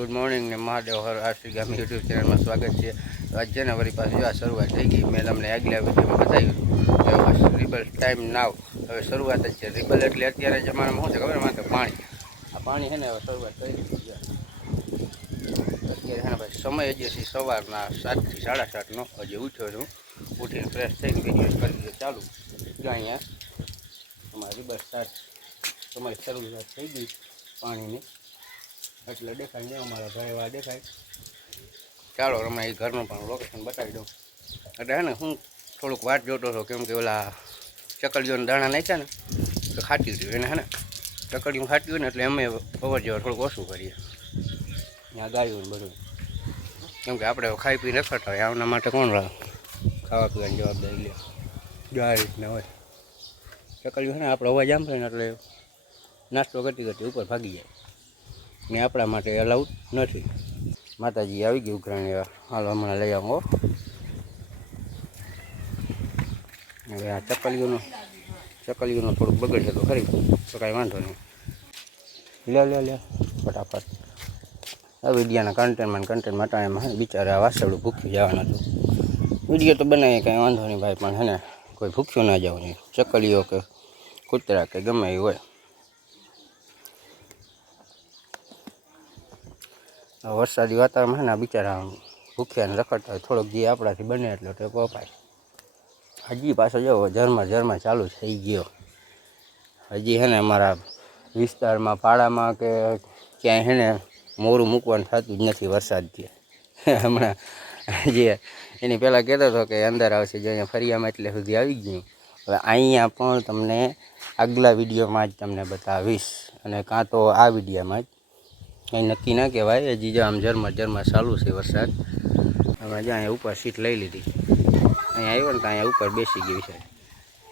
Good morning ને મહાદેવ હર આશ્રી ગામી YouTube ચેનલમાં સ્વાગત છે. આજ છે ને આ શરૂઆત થઈ ગઈ, મેં તમને આગલા વિડીયોમાં બતાવ્યું કે રિબલ ટાઈમ નાવ હવે શરૂઆત જ છે. રિબલ એટલે અત્યારે જમાનામાં શું છે ખબર? માત્ર પાણી. આ પાણી છે ને હવે શરૂઆત કરી દીધી અત્યારે છે ભાઈ સમય હજી હશે સવારના સાતથી સાડા સાતનો. હજી ઉઠ્યો છું. ઉઠીને ફ્રેશ થઈને વીડિયો કરી દીધો ચાલુ. જો અહીંયા અમારી રિબલ સ્ટાર્ટ તમારી શરૂઆત થઈ ગઈ પાણીની. એટલે દેખાય નહીં અમારા ઘરે વાર દેખાય. ચાલો તમે એ ઘરનું પણ લોકેશન બતાવી દઉં. એટલે હે ને હું થોડુંક વાટ જોતો હતો કેમ કે ઓલા ચકલીઓના દાણા નાખ્યા ને તો ખાટી રહ્યું એને હે ને ચકલીઓ ખાટી હોય ને એટલે અમે અવર જવર થોડુંક ઓછું કરીએ. ત્યાં ગાયું ને બધું. કેમ કે આપણે ખાઈ પી રખડતા હોય આવના માટે કોણ ખાવા પીવાની જવાબદારી લે. જો આ રીતના હોય. ચકલીઓ છે ને આપણો અવાજ આમ થાય ને એટલે નાસ્તો કરતી કરતી ઉપર ભાગી જાય. ને આપણા માટે અલાઉડ નથી. માતાજી આવી ગયું ઉઘરાણી હાલ, હમણાં લઈ આવો હવે આ ચકલીઓનો, ચકલીઓનું થોડુંક બગડશે તો ખરી, તો કાંઈ વાંધો નહીં. લે લે લે, ફટાફટ. આ વિડીયાના કન્ટેન્ટમાં કન્ટેન્ટ માટે બિચારા વાસળું ભૂખ્યું જવાના હતું વીડિયો તો બનાવીએ, કાંઈ વાંધો નહીં ભાઈ, પણ, હે ને, કોઈ ભૂખ્યું ના જવું નહીં ચકલીઓ કે કૂતરા કે ગમે એ હોય. વરસાદી વાતાવરણ છે ને બિચારા ભૂખ્યાને રખડતા હોય, થોડોક જે આપણાથી બને એટલો ટેકો અપાય હજી પાછો જો ઝરમર ઝરમર ચાલુ થઈ ગયો. હજી હે ને અમારા વિસ્તારમાં, પાડામાં કે ક્યાંય છે ને મોરું મૂકવાનું થતું જ નથી વરસાદથી. હમણાં જે એની પહેલાં કહેતો હતો કે અંદર આવશે જે અહીંયા ફરિયામાં એટલે સુધી આવી ગયું. હવે અહીંયા પણ તમને આગલા વિડીયોમાં જ તમને બતાવીશ. અને કાં તો આ વિડીયોમાં જ. કંઈ નક્કી ના કહેવાય, હજી જો આમ ઝરમર ઝરમર ચાલુ છે વરસાદ. હવે જો અહીંયા ઉપર સીટ લઈ લીધી. અહીંયા આવ્યો ને તો અહીંયા ઉપર બેસી ગયું છે.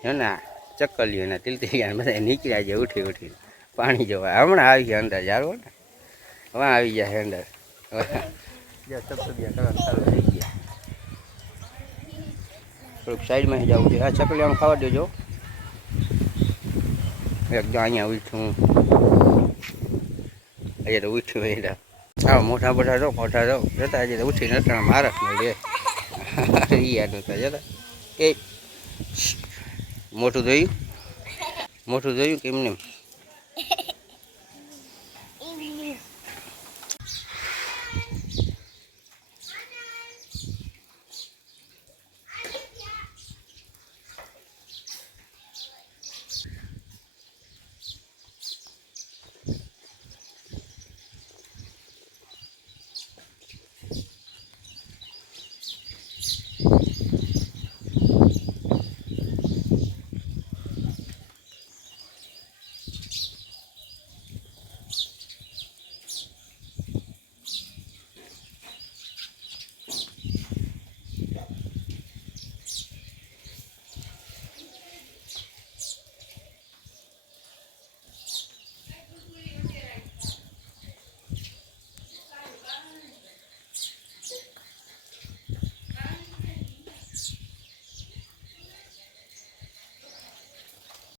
હે ને ચક્કલીઓ ને તિલતી ગયા બધા નીકળ્યા છે ઉઠી ઉઠી. પાણી જોવા હમણાં આવી ગયા અંદર જાળવો ને. હવે આવી ગયા છે અંદર. ચકલિયા કરવાનું ચાલુ થઈ ગયા. થોડુંક સાઈડમાં જવું છે. આ ચકલી આમ ખાવા દેજો. એક જો અહીંયા ઉઠ્યું આજે તો ઉઠ્યું એટલે હા મોટા મોટા જો મોટા જો જતા આજે તો ઉઠીને અટાણા મારા મળીએ. યાદ હતા જતા. એ મોટું જોયું મોટું જોયું કેમ ને